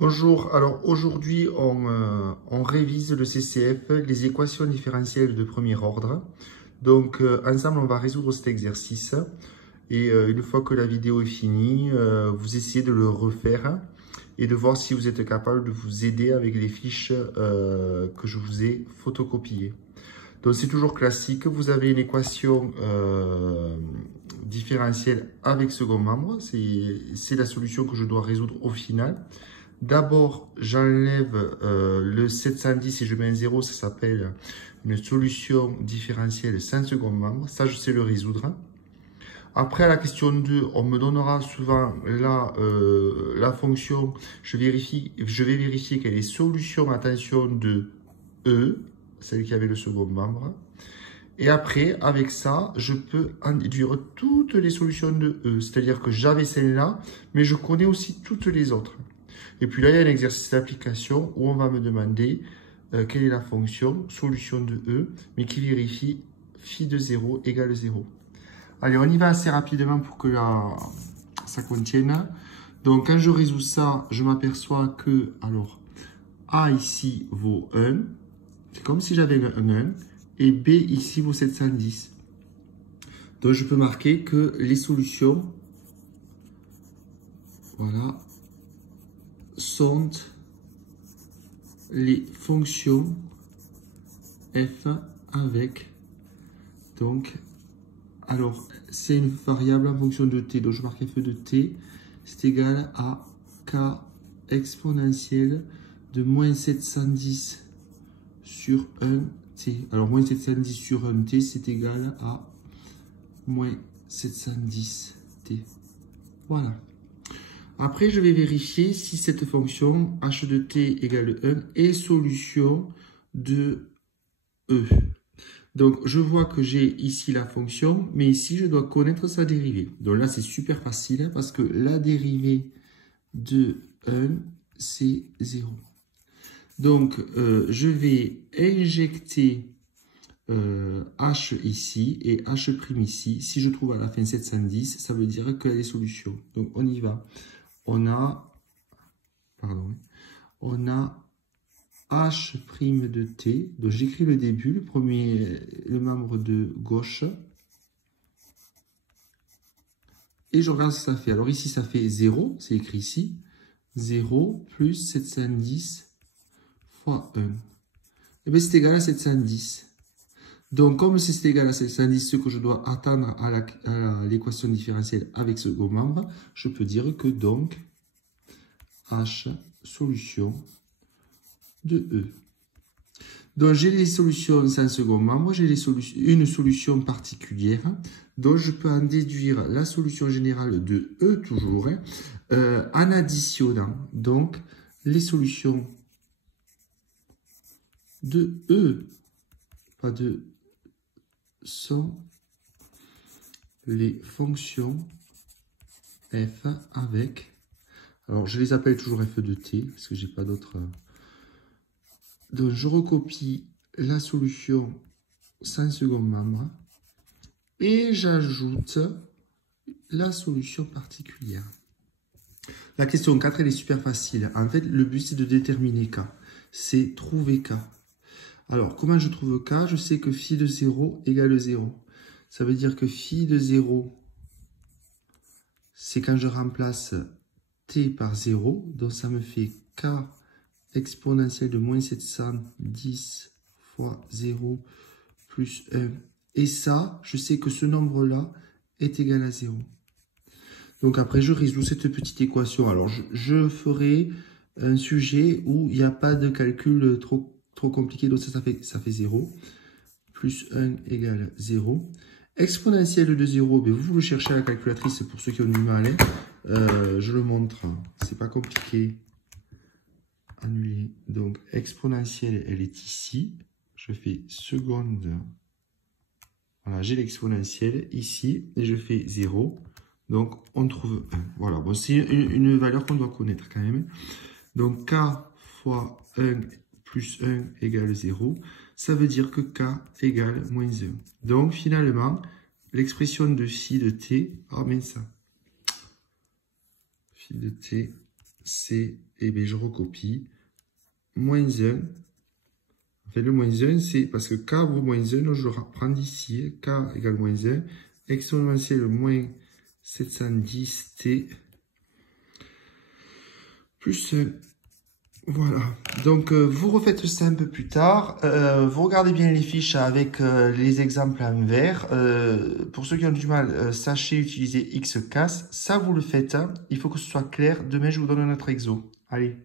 Bonjour, alors aujourd'hui on révise le CCF, les équations différentielles de premier ordre. Donc ensemble on va résoudre cet exercice et une fois que la vidéo est finie, vous essayez de le refaire et de voir si vous êtes capable de vous aider avec les fiches que je vous ai photocopiées. Donc c'est toujours classique, vous avez une équation différentielle avec second membre, c'est la solution que je dois résoudre au final. D'abord, j'enlève le 710 et je mets un 0, ça s'appelle une solution différentielle sans second membre. Ça, je sais le résoudre. Après, à la question 2, on me donnera souvent la fonction. Je vais vérifier qu'elle est solution, attention, de E, celle qui avait le second membre. Et après, avec ça, je peux en déduire toutes les solutions de E. C'est-à-dire que j'avais celle-là, mais je connais aussi toutes les autres. Et puis là, il y a un exercice d'application où on va me demander quelle est la fonction solution de E, mais qui vérifie phi de 0 égale 0. Allez, on y va assez rapidement pour que ça contienne. Donc, quand je résous ça, je m'aperçois que, alors, A ici vaut 1. C'est comme si j'avais un 1. Et B ici vaut 710. Donc, je peux marquer que les solutions, voilà, sont les fonctions f avec, donc, alors, c'est une variable en fonction de t, donc je marque f de t, c'est égal à k exponentielle de moins 710 sur 1t. Alors, moins 710 sur 1t, c'est égal à moins 710t. Voilà. Après, je vais vérifier si cette fonction h de t égale 1 est solution de E. Donc, je vois que j'ai ici la fonction, mais ici, je dois connaître sa dérivée. Donc là, c'est super facile parce que la dérivée de 1, c'est 0. Donc, je vais injecter h ici et h' ici. Si je trouve à la fin 710, ça veut dire qu'elle est solution. Donc, on y va. On a h' de t. Donc j'écris le début, le membre de gauche. Et je regarde ce que ça fait. Alors ici, ça fait 0, c'est écrit ici. 0 plus 710 fois 1. Et bien c'est égal à 710. Donc comme c'est égal à 710, ce que je dois attendre à l'équation différentielle avec ce second membre, je peux dire que donc h solution de E. Donc, j'ai les solutions sans second membre, j'ai une solution particulière. Donc, je peux en déduire la solution générale de E toujours, en additionnant donc les solutions de E, pas de sont les fonctions f avec, alors je les appelle toujours f de t, parce que j'ai pas d'autres. Donc, je recopie la solution sans second membre et j'ajoute la solution particulière. La question 4, elle est super facile. En fait, le but, c'est de déterminer K. C'est trouver K. Alors, comment je trouve K? Je sais que phi de 0 égale 0. Ça veut dire que phi de 0, c'est quand je remplace t par 0. Donc, ça me fait K exponentielle de moins 710 fois 0 plus 1. Et ça, je sais que ce nombre-là est égal à 0. Donc après, je résous cette petite équation. Alors, je ferai un sujet où il n'y a pas de calcul trop compliqué. Donc ça fait 0. Plus 1 égale 0. Exponentielle de 0, ben vous le cherchez à la calculatrice pour ceux qui ont du mal. Je le montre. C'est pas compliqué. Annuler. Donc, exponentielle, elle est ici. Je fais seconde. Voilà, j'ai l'exponentielle ici. Et je fais 0. Donc, on trouve 1. Voilà, bon, c'est une valeur qu'on doit connaître quand même. Donc, k fois 1 plus 1 égale 0. Ça veut dire que k égale moins 1. Donc, finalement, l'expression de phi de t, oh mais ça. Phi de t, c'est et bien je recopie moins 1. Enfin, le moins 1, c'est parce que k vaut moins 1, donc je le reprends d'ici. K égale moins 1. Exponentielle moins 710t plus 1. Voilà. Donc, vous refaites ça un peu plus tard. Vous regardez bien les fiches avec les exemples en vert. Pour ceux qui ont du mal, sachez utiliser Xcas. Ça, vous le faites. Hein. Il faut que ce soit clair. Demain, je vous donne un autre exo. Allez.